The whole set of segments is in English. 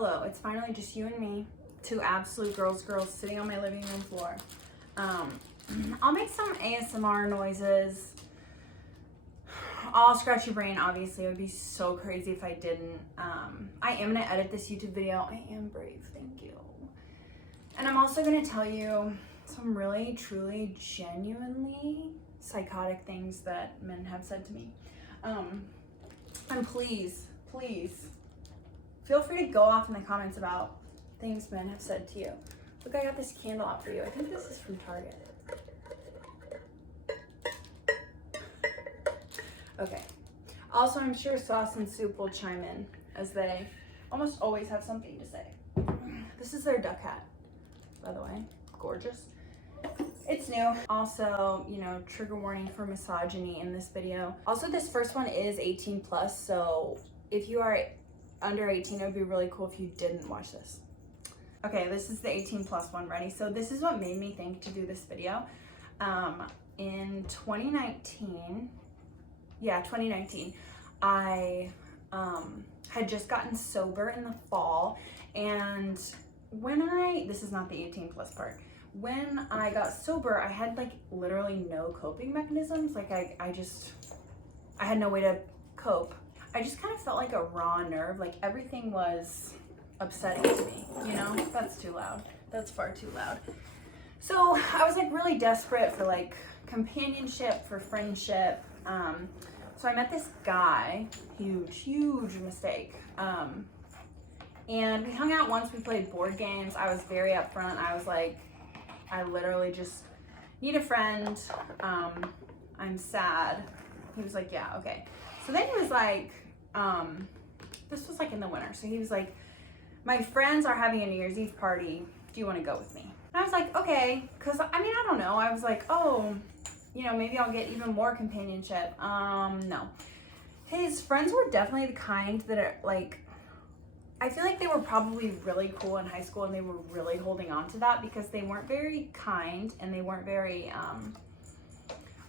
Hello, it's finally just you and me, two absolute girls sitting on my living room floor. I'll make some ASMR noises. I'll scratch your brain, obviously. It would be so crazy if I didn't. I am gonna edit this YouTube video. I am brave, thank you. And I'm also gonna tell you some really, truly, genuinely psychotic things that men have said to me. And please, feel free to go off in the comments about things men have said to you. Look, I got this candle out for you. I think this is from Target. Okay. Also, I'm sure Sauce and Soup will chime in, as they almost always have something to say. This is their duck hat, by the way. Gorgeous. It's new. Also, you know, trigger warning for misogyny in this video. Also, this first one is 18 plus, so if you are under 18, it would be really cool if you didn't watch this. Okay, this is the 18 plus one. Ready? So this is what made me think to do this video. In 2019, I had just gotten sober in the fall, and this is not the 18 plus part. When I got sober, I had like literally no coping mechanisms. Like I had no way to cope. I just kind of felt like a raw nerve. Like everything was upsetting to me, you know? That's too loud. That's far too loud. So I was like really desperate for like companionship, for friendship. So I met this guy, huge mistake. And we hung out once, we played board games. I was very upfront. I was like, I literally just need a friend. I'm sad. He was like, yeah, okay. So then he was like, this was like in the winter. So he was like, my friends are having a New Year's Eve party. Do you want to go with me? And I was like, okay. Cause I mean, I don't know. I was like, oh, you know, maybe I'll get even more companionship. No. His friends were definitely the kind that are like, I feel like they were probably really cool in high school, and they were really holding on to that because they weren't very kind and they weren't very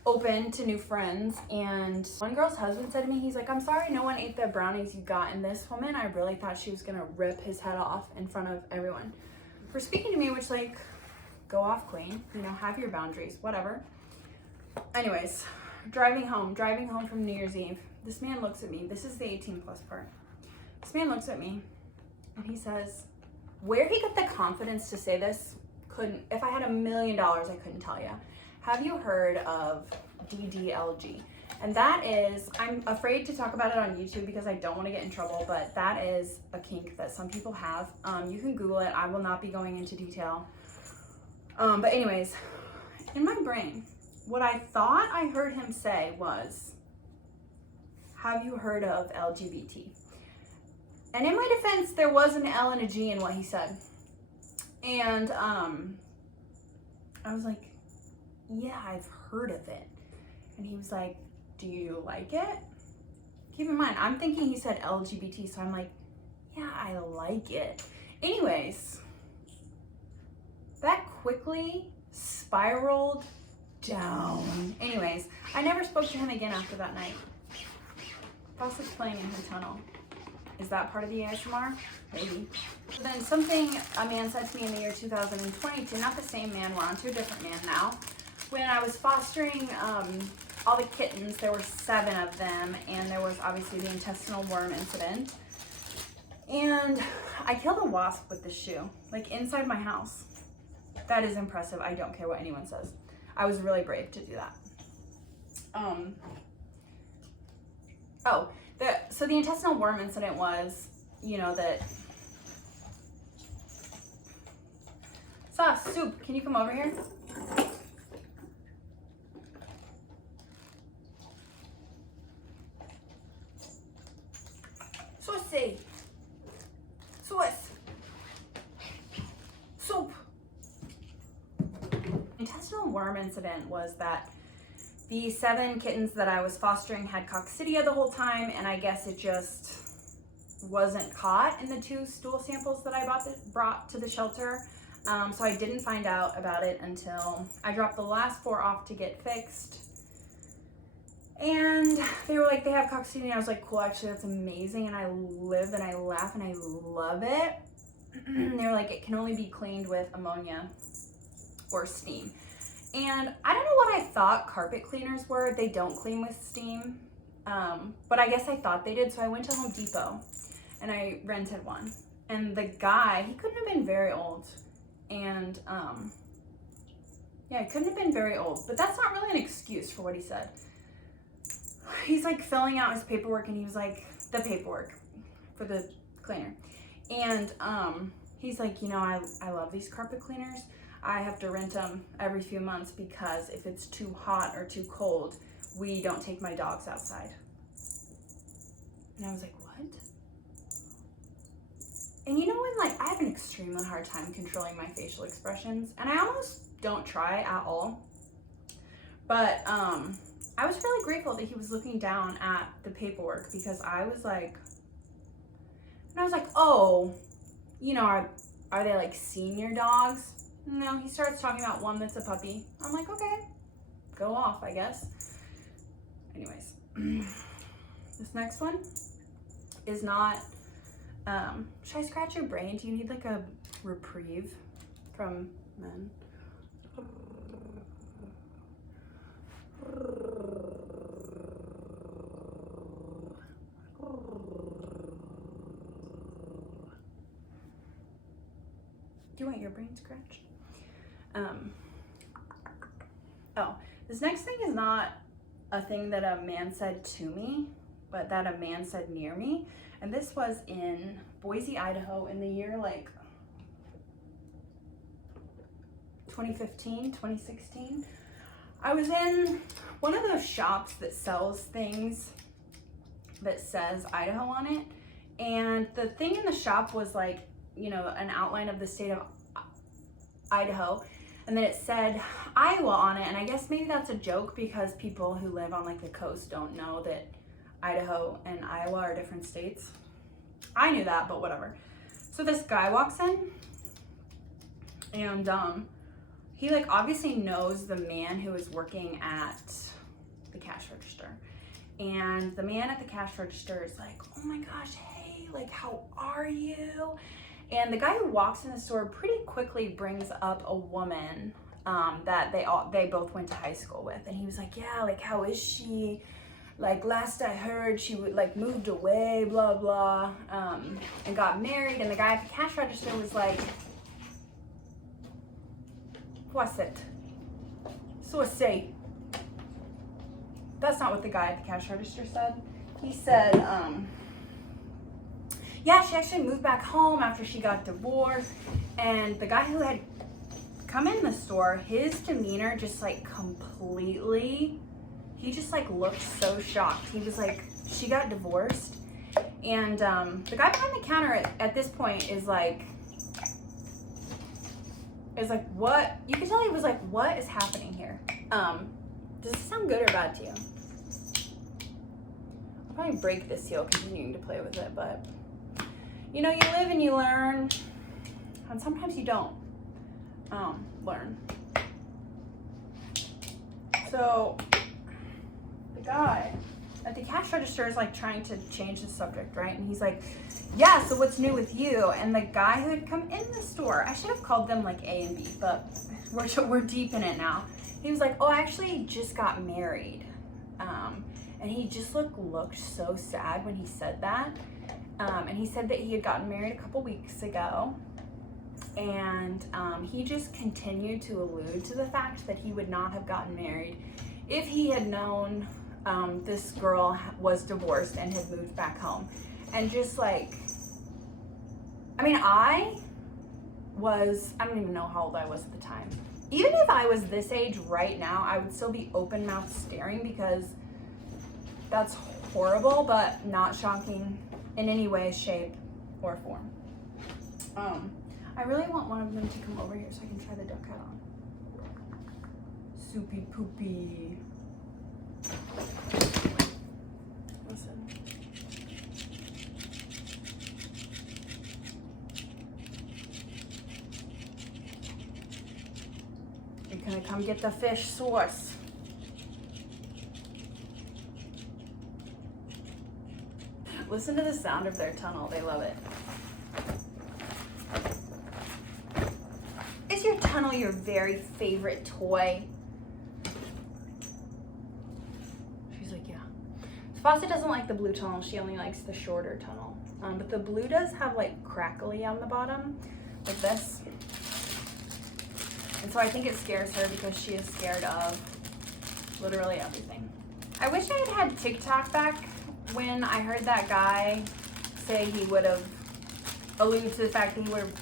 open to new friends. And one girl's husband said to me, he's like, I'm sorry no one ate the brownies you got. And this woman, I really thought she was gonna rip his head off in front of everyone for speaking to me, which like, go off queen, you know, have your boundaries, whatever. Anyways, driving home from New Year's Eve, this man looks at me. This is the 18 plus part. This man looks at me and he says, where he got the confidence to say this, if I had $1 million, I couldn't tell you. Have you heard of DDLG? And that is, I'm afraid to talk about it on YouTube because I don't want to get in trouble, but that is a kink that some people have. You can Google it. I will not be going into detail. But anyways, in my brain, what I thought I heard him say was, have you heard of LGBT? And in my defense, there was an L and a G in what he said. And I was like, yeah, I've heard of it. And he was like, do you like it? Keep in mind, I'm thinking he said LGBT, so I'm like, yeah, I like it. Anyways, that quickly spiraled down. Anyways, I never spoke to him again after that night. Faucet's playing in her tunnel. Is that part of the ASMR? Maybe. So then something a man said to me in the year 2022, not the same man, we're on to a different man now. When I was fostering all the kittens, there were 7 of them, and there was obviously the intestinal worm incident. And I killed a wasp with this shoe, like inside my house. That is impressive. I don't care what anyone says. I was really brave to do that. So the intestinal worm incident was, you know, that... Sauce, Soup, can you come over here? Saucy. Sauce. Soup. Intestinal worm incident was that the 7 kittens that I was fostering had coccidia the whole time, and I guess it just wasn't caught in the 2 stool samples that I brought to the shelter. So I didn't find out about it until I dropped the last 4 off to get fixed. And they were like, they have coccinelle. And I was like, cool, actually, that's amazing. And I live and I laugh and I love it. They were like, it can only be cleaned with ammonia or steam. And I don't know what I thought carpet cleaners were. They don't clean with steam. But I guess I thought they did. So I went to Home Depot and I rented one. And the guy, he couldn't have been very old. And yeah, he couldn't have been very old. But that's not really an excuse for what he said. He's like filling out his paperwork, and he was like, the paperwork for the cleaner. And he's like, you know, I love these carpet cleaners. I have to rent them every few months because if it's too hot or too cold, we don't take my dogs outside. And I was like, what? And you know when, like, I have an extremely hard time controlling my facial expressions, and I almost don't try at all. But I was really grateful that he was looking down at the paperwork, because I was like, oh, you know, are they like senior dogs? No, he starts talking about one that's a puppy. I'm like, okay, go off, I guess. Anyways, this next one is not, should I scratch your brain? Do you need like a reprieve from men? Do you want your brain scratched? Oh, this next thing is not a thing that a man said to me, but that a man said near me. And this was in Boise, Idaho in the year like 2015, 2016. I was in one of those shops that sells things that says Idaho on it. And the thing in the shop was like, you know, an outline of the state of Idaho. And then it said Iowa on it. And I guess maybe that's a joke because people who live on like the coast don't know that Idaho and Iowa are different states. I knew that, but whatever. So this guy walks in, and he like obviously knows the man who is working at the cash register. And the man at the cash register is like, oh my gosh, hey, like, how are you? And the guy who walks in the store pretty quickly brings up a woman that they both went to high school with. And he was like, yeah, like, how is she? Like, last I heard, she would like moved away, blah, blah, and got married. And the guy at the cash register was like, what's it? So say. That's not what the guy at the cash register said. He said, yeah, she actually moved back home after she got divorced. And the guy who had come in the store, his demeanor just like completely, he just like looked so shocked. He was like, she got divorced. And the guy behind the counter at this point is like, what? You could tell he was like, what is happening here? Does this sound good or bad to you? I'll probably break this heel continuing to play with it, but you know, you live and you learn, and sometimes you don't learn. So the guy at the cash register is like trying to change the subject, right? And he's like, yeah, so what's new with you? And the guy who had come in the store, I should have called them like A and B, but we're deep in it now. He was like, oh, I actually just got married. And he just looked so sad when he said that. And he said that he had gotten married a couple weeks ago. And he just continued to allude to the fact that he would not have gotten married if he had known this girl was divorced and had moved back home. And just like, I mean, I don't even know how old I was at the time. Even if I was this age right now, I would still be open-mouthed staring, because that's horrible, but not shocking in any way, shape, or form. I really want one of them to come over here so I can try the duck hat on. Soupy poopy. Listen. You're gonna come get the fish sauce. Listen to the sound of their tunnel. They love it. Is your tunnel your very favorite toy? She's like, yeah. Fawcett doesn't like the blue tunnel. She only likes the shorter tunnel. But the blue does have like crackly on the bottom, like this. And so I think it scares her because she is scared of literally everything. I wish I had had TikTok back when I heard that guy say he would have alluded to the fact that he would have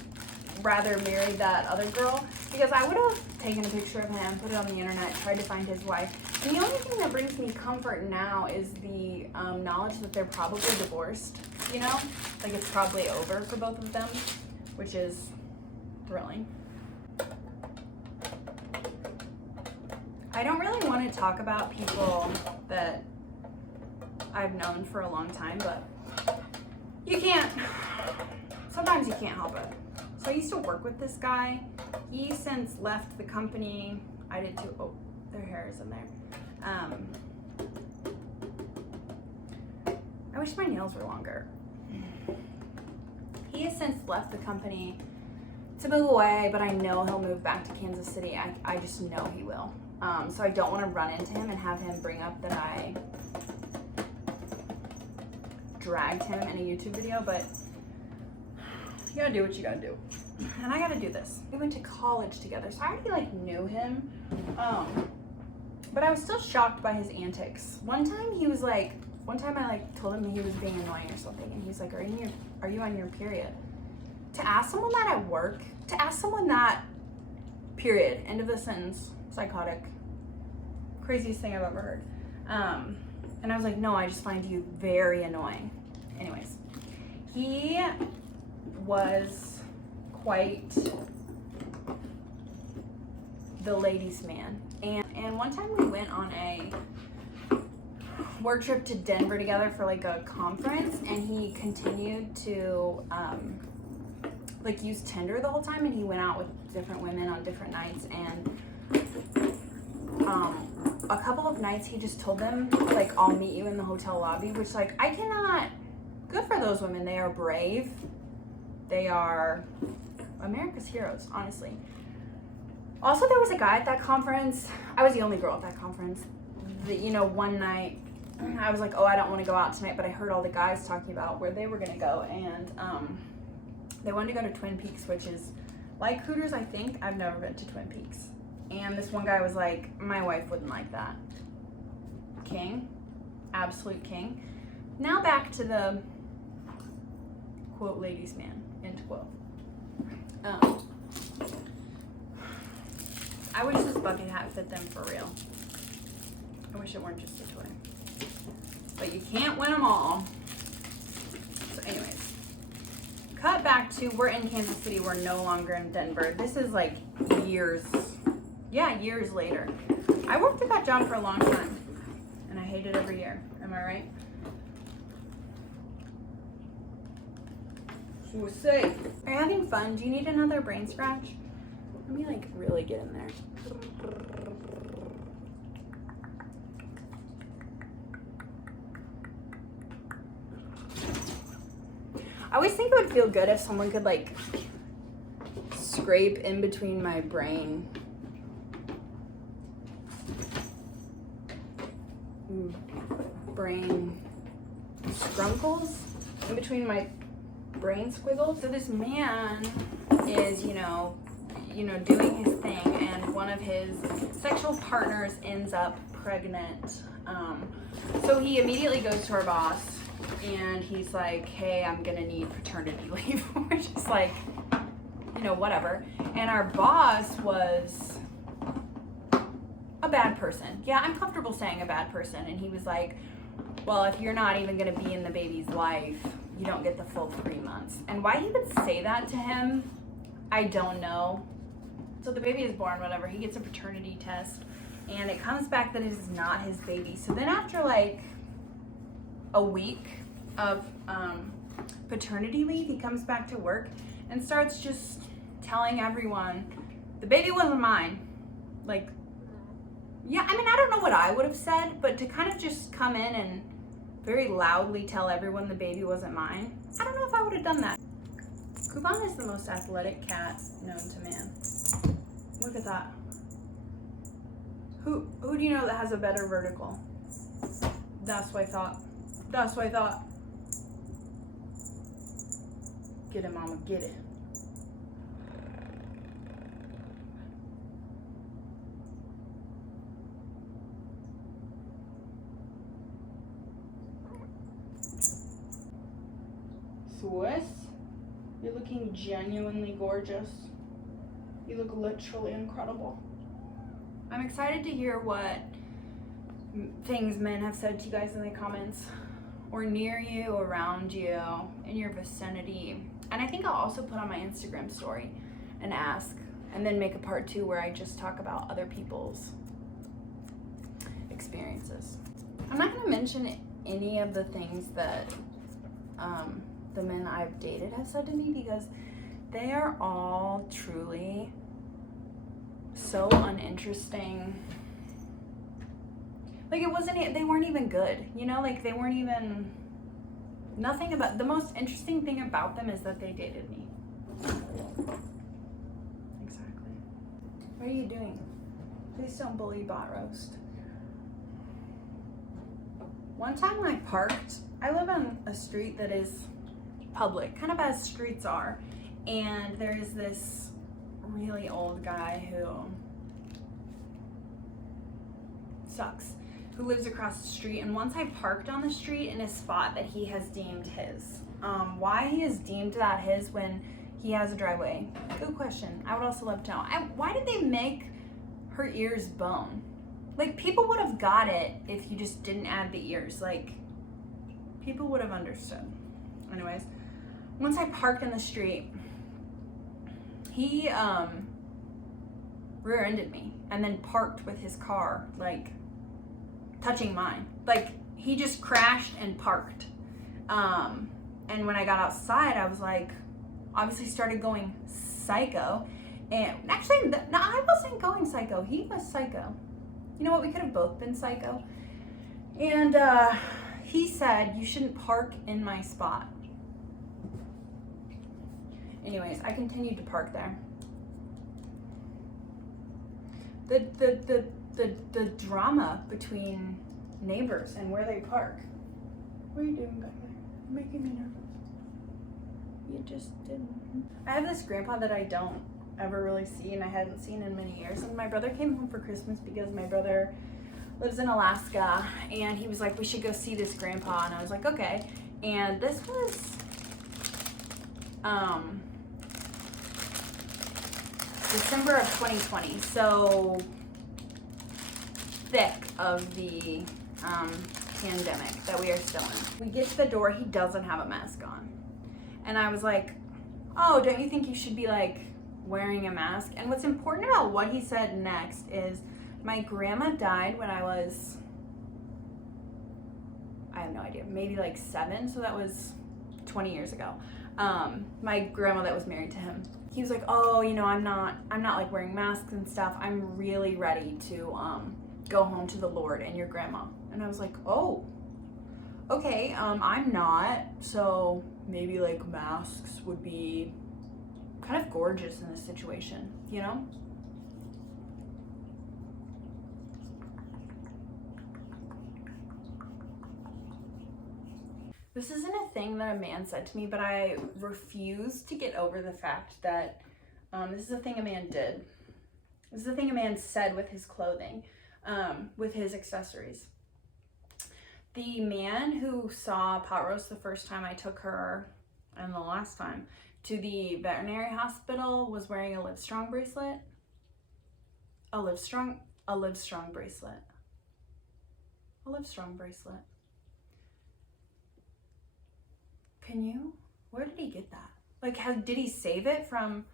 rather married that other girl, because I would have taken a picture of him, put it on the internet, tried to find his wife. And the only thing that brings me comfort now is the knowledge that they're probably divorced, you know? Like it's probably over for both of them, which is thrilling. I don't really want to talk about people that I've known for a long time, but you can't, sometimes you can't help it. So I used to work with this guy. He since left the company. I did too. Oh, their hair is in there. I wish my nails were longer. He has since left the company to move away, but I know he'll move back to Kansas City. I just know he will. So I don't want to run into him and have him bring up that I dragged him in a YouTube video, but you gotta do what you gotta do. And I gotta do this. We went to college together, so I already like knew him. But I was still shocked by his antics. One time I like told him he was being annoying or something, and he's like, are you on your period? To ask someone that at work, to ask someone that, period, end of the sentence, psychotic, craziest thing I've ever heard. And I was like, no, I just find you very annoying. Anyways, he was quite the ladies' man. And one time we went on a work trip to Denver together for like a conference, and he continued to like use Tinder the whole time, and he went out with different women on different nights, and a couple of nights he just told them like, I'll meet you in the hotel lobby, which like I cannot, good for those women. They are brave. They are America's heroes, honestly. Also, there was a guy at that conference. I was the only girl at that conference. You know, one night I was like, oh, I don't want to go out tonight, but I heard all the guys talking about where they were going to go, and they wanted to go to Twin Peaks, which is like Hooters, I think. I've never been to Twin Peaks. And this one guy was like, my wife wouldn't like that. King. Absolute king. Now back to the, quote, ladies' man, end quote. I wish this bucket hat fit them for real. I wish it weren't just a toy. But you can't win them all. So anyways, cut back to, we're in Kansas City. We're no longer in Denver. This is like years later. I worked at that job for a long time, and I hate it every year. Am I right? So say, are you having fun? Do you need another brain scratch? Let me like really get in there. I always think it would feel good if someone could like scrape in between my brain. Brain scrunkles in between my brain squiggles. So this man is, you know, doing his thing, and one of his sexual partners ends up pregnant. So he immediately goes to our boss, and he's like, hey, I'm gonna need paternity leave. We're just like, you know, whatever. And our boss was a bad person. Yeah, I'm comfortable saying a bad person. And he was like, well, if you're not even gonna be in the baby's life, you don't get the full 3 months. And why he would say that to him, I don't know. So the baby is born, whatever. He gets a paternity test, and it comes back that it is not his baby. So then after like a week of paternity leave, he comes back to work and starts just telling everyone, the baby wasn't mine. Like, yeah, I mean, I don't know what I would have said, but to kind of just come in and very loudly tell everyone the baby wasn't mine, I don't know if I would have done that. Coupon is the most athletic cat known to man. Look at that. Who do you know that has a better vertical? That's what I thought. That's what I thought. Get it, mama, get it. Swiss, you're looking genuinely gorgeous. You look literally incredible. I'm excited to hear what things men have said to you guys in the comments, or near you, around you, in your vicinity. And I think I'll also put on my Instagram story and ask, and then make a part 2 where I just talk about other people's experiences. I'm not gonna mention any of the things that the men I've dated have said to me, because they are all truly so uninteresting. Like, they weren't even good, you know, like they weren't even, nothing about, the most interesting thing about them is that they dated me. Exactly. What are you doing? Please don't bully Bot Roast. One time I live on a street that is public, kind of as streets are, and there is this really old guy who sucks, who lives across the street. And once I parked on the street in a spot that he has deemed his. Why he has deemed that his when he has a driveway? Good question. I would also love to know. Why did they make her ears bone? Like, people would have got it if you just didn't add the ears. Like, people would have understood. Anyways, once I parked in the street, he rear-ended me and then parked with his car, like, touching mine. Like, he just crashed and parked. And when I got outside, I was like, obviously started going psycho. And actually, no, I wasn't going psycho. He was psycho. You know what? We could have both been psycho. And he said, you shouldn't park in my spot. Anyways, I continued to park there. The drama between neighbors and where they park. What are you doing back there? You're making me nervous. You just didn't. I have this grandpa that I don't ever really see, and I hadn't seen in many years. And my brother came home for Christmas because my brother lives in Alaska, and he was like, we should go see this grandpa. And I was like, okay. And this was December of 2020, so thick of the pandemic that we are still in. We get to the door, he doesn't have a mask on. And I was like, oh, don't you think you should be like wearing a mask? And what's important about what he said next is, my grandma died when I was, I have no idea, maybe like 7, so that was 20 years ago. My grandma that was married to him, he was like, oh, you know, I'm not like wearing masks and stuff. I'm really ready to go home to the Lord and your grandma. And I was like, oh, okay, I'm not. So maybe like masks would be kind of gorgeous in this situation, you know? This isn't a thing that a man said to me, but I refuse to get over the fact that this is a thing a man did. This is a thing a man said with his clothing, with his accessories. The man who saw Pot Roast the first time I took her, and the last time, to the veterinary hospital was wearing a Livestrong bracelet. A Livestrong bracelet. A Livestrong bracelet. Can you? Where did he get that? Like, did he save it from,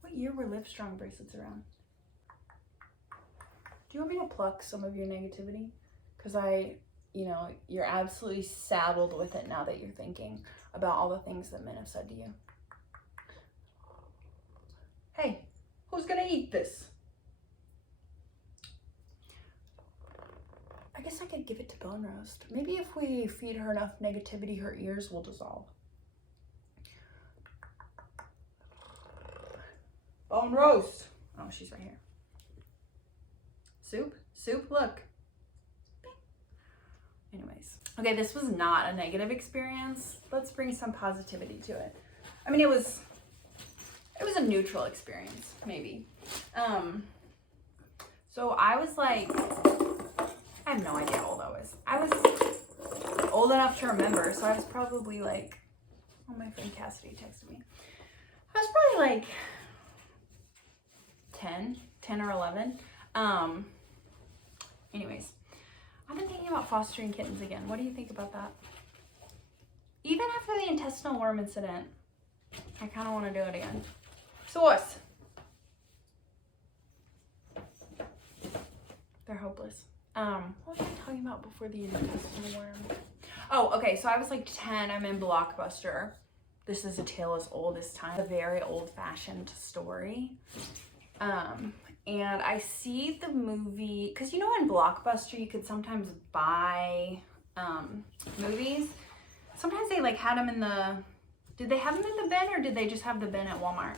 what year were Livestrong bracelets around? Do you want me to pluck some of your negativity? Because you're absolutely saddled with it now that you're thinking about all the things that men have said to you. Hey, who's gonna eat this? I guess I could give it to Bone Roast. Maybe if we feed her enough negativity, her ears will dissolve. Bone Roast. Oh, she's right here. Soup? Soup, look. Anyways. Okay, this was not a negative experience. Let's bring some positivity to it. I mean, it was a neutral experience, maybe. So I was like, I have no idea how old I was. I was old enough to remember, so I was probably like, oh, my friend Cassidy texted me. I was probably like 10 or 11. Anyways, I've been thinking about fostering kittens again. What do you think about that? Even after the intestinal worm incident, I kind of want to do it again. Sauce. They're hopeless. What was I talking about before the intestinal worm? Oh, okay, so I was like 10. I'm in Blockbuster. This is a tale as old as time. A very old-fashioned story. And I see the movie, because you know in Blockbuster you could sometimes buy movies. Sometimes they like had them in the, did they have them in the bin or did they just have the bin at Walmart?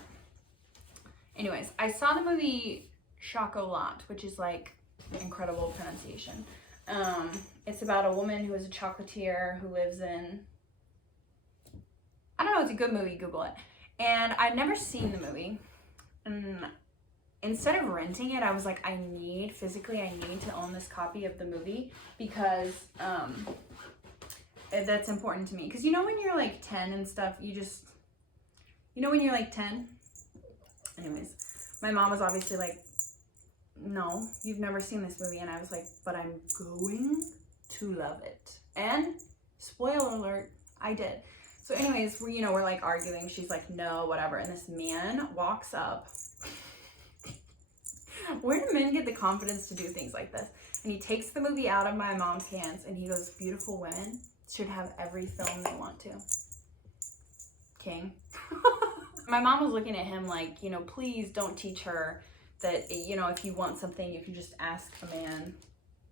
Anyways, I saw the movie Chocolat, which is like incredible pronunciation. It's about a woman who is a chocolatier who lives in, I don't know, it's a good movie, Google it. And I'd never seen the movie. And instead of renting it, I was like, I need to own this copy of the movie because that's important to me. Because you know when you're like 10 and stuff, you know when you're like 10? Anyways, my mom was obviously like, no, you've never seen this movie. And I was like, but I'm going to love it. And spoiler alert, I did. So anyways, we're like arguing. She's like, no, whatever. And this man walks up. Where do men get the confidence to do things like this? And he takes the movie out of my mom's hands and he goes, beautiful women should have every film they want to. King. My mom was looking at him like, please don't teach her that, if you want something, you can just ask a man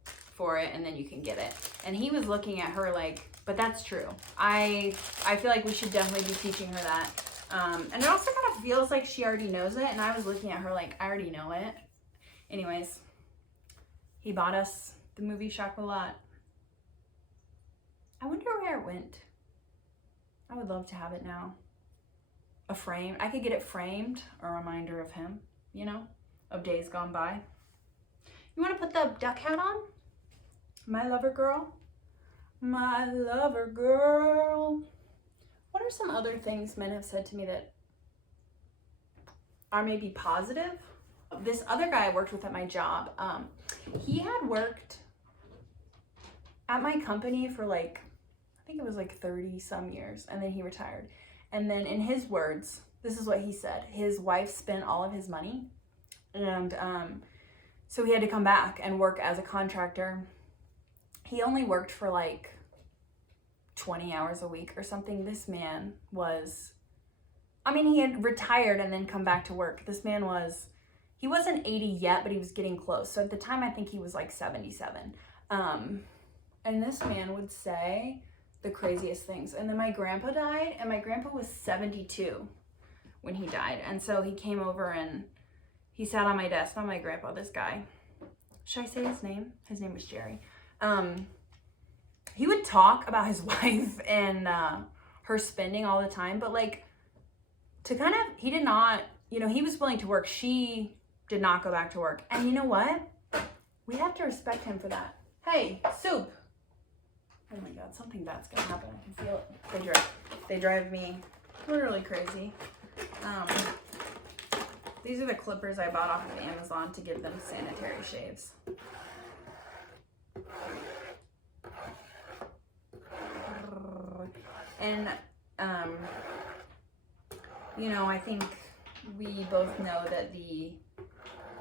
for it and then you can get it. And he was looking at her like, but that's true. I feel like we should definitely be teaching her that. And it also kind of feels like she already knows it. And I was looking at her like, I already know it. Anyways, he bought us the movie Chocolat. I wonder where it went. I would love to have it now. A frame. I could get it framed, a reminder of him, of days gone by. You want to put the duck hat on? My lover girl. My lover girl. What are some other things men have said to me that are maybe positive? This other guy I worked with at my job, he had worked at my company for like, I think it was like 30 some years, and then he retired. And then in his words, this is what he said. His wife spent all of his money, and so he had to come back and work as a contractor. He only worked for like 20 hours a week or something. This man was, he had retired and then come back to work. This man he wasn't 80 yet, but he was getting close. So at the time, I think he was like 77. And this man would say the craziest things. And then my grandpa died, and my grandpa was 72 when he died. And so he came over and he sat on my desk. Not my grandpa, this guy. Should I say his name? His name was Jerry. He would talk about his wife and her spending all the time, but like he did not, he was willing to work. She did not go back to work. And you know what? We have to respect him for that. Hey, soup. Oh my God, something bad's gonna happen. I can feel it. They drive me literally crazy. These are the clippers I bought off of Amazon to give them sanitary shaves. And, I think we both know that the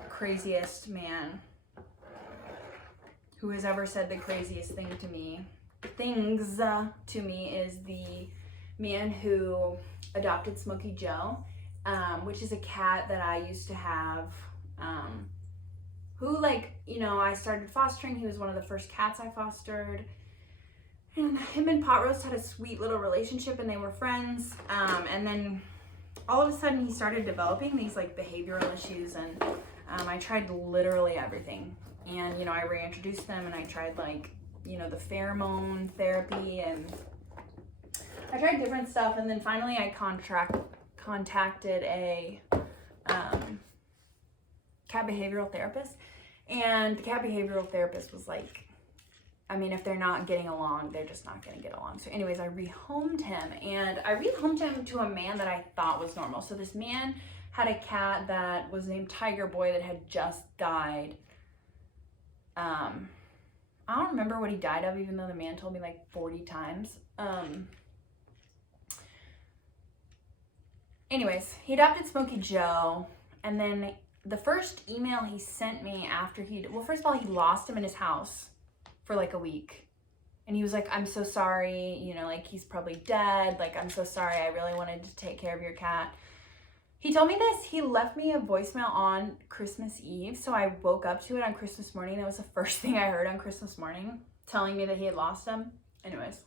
craziest man who has ever said the craziest things to me is the man who adopted Smokey Joe, which is a cat that I used to have who, like, you know, I started fostering. He was one of the first cats I fostered. And him and Pot Roast had a sweet little relationship and they were friends. And then all of a sudden he started developing these like behavioral issues, and I tried literally everything. And, you know, I reintroduced them and I tried like, you know, the pheromone therapy, and I tried different stuff. And then finally I contacted a cat behavioral therapist, and the cat behavioral therapist was like, I mean, if they're not getting along, they're just not gonna get along. So anyways, I rehomed him, and I rehomed him to a man that I thought was normal. So this man had a cat that was named Tiger Boy that had just died. I don't remember what he died of, even though the man told me like 40 times. Anyways, he adopted Smokey Joe, and then the first email he sent me after well, first of all, he lost him in his house for like a week. And he was like, I'm so sorry, you know, like he's probably dead. Like, I'm so sorry. I really wanted to take care of your cat. He told me this. He left me a voicemail on Christmas Eve. So I woke up to it on Christmas morning. That was the first thing I heard on Christmas morning, telling me that he had lost him. Anyways,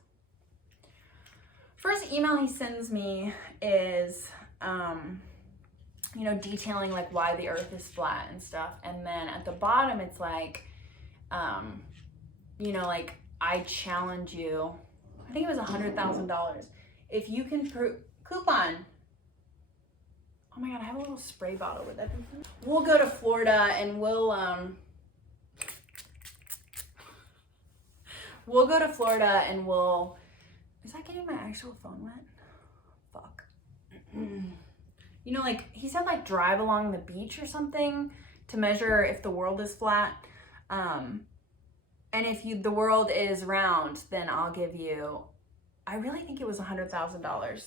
first email he sends me is, you know, detailing like why the earth is flat and stuff. And then at the bottom, it's like, you know, like, I challenge you. I think it was $100,000. If you can prove, coupon. Oh my God, I have a little spray bottle with it. We'll go to Florida and we'll go to Florida and we'll, is that getting my actual phone wet? Fuck. You know, like, he said like drive along the beach or something to measure if the world is flat. And if the world is round, then I'll give you, I really think it was $100,000.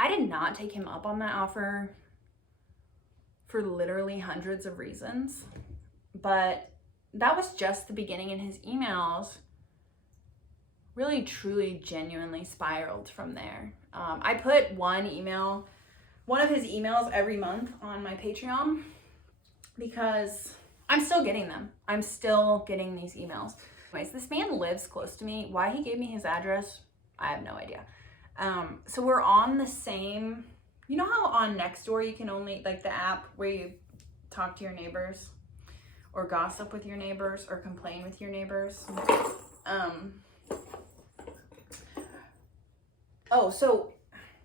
I did not take him up on that offer for literally hundreds of reasons, but that was just the beginning, and his emails really, truly, genuinely spiraled from there. I put one of his emails every month on my Patreon because I'm still getting them. I'm still getting these emails. Anyways, this man lives close to me. Why he gave me his address, I have no idea. So we're on the same, you know how on Nextdoor you can only, like the app where you talk to your neighbors or gossip with your neighbors or complain with your neighbors?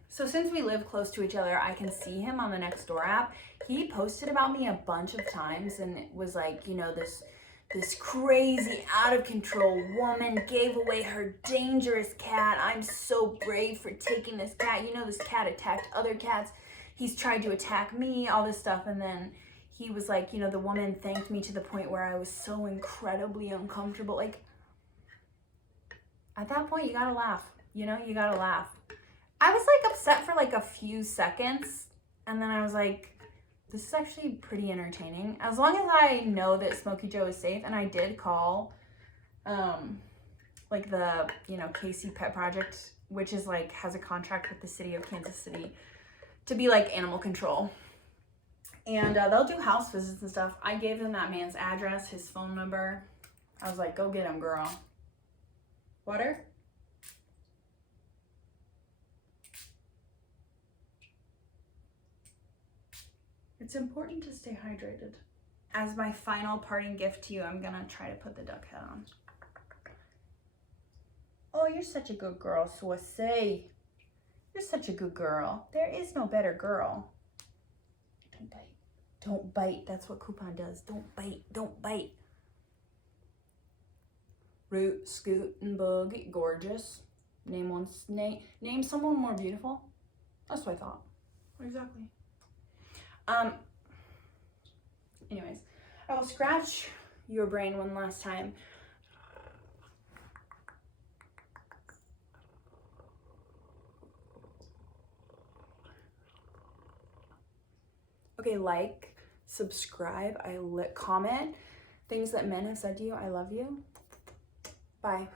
So since we live close to each other, I can see him on the Nextdoor app. He posted about me a bunch of times, and it was like, you know, this crazy, out of control woman gave away her dangerous cat. I'm so brave for taking this cat. You know, this cat attacked other cats. He's tried to attack me, all this stuff. And then he was like, you know, the woman thanked me to the point where I was so incredibly uncomfortable. Like, at that point, you gotta laugh. You know, you gotta laugh. I was like upset for like a few seconds, and then I was like, this is actually pretty entertaining. As long as I know that Smokey Joe is safe, and I did call like the, you know, KC Pet Project, which is like, has a contract with the city of Kansas City to be like animal control. And they'll do house visits and stuff. I gave them that man's address, his phone number. I was like, go get him, girl. Water? It's important to stay hydrated. As my final parting gift to you, I'm gonna try to put the duck head on. Oh, you're such a good girl, Swasey. You're such a good girl. There is no better girl. Don't bite. Don't bite. That's what Coupon does. Don't bite. Don't bite. Root, Scoot, and Bug, gorgeous. Name someone more beautiful. That's what I thought. Exactly. Anyways, I will scratch your brain one last time. Okay, like, subscribe, comment things that men have said to you. I love you. Bye.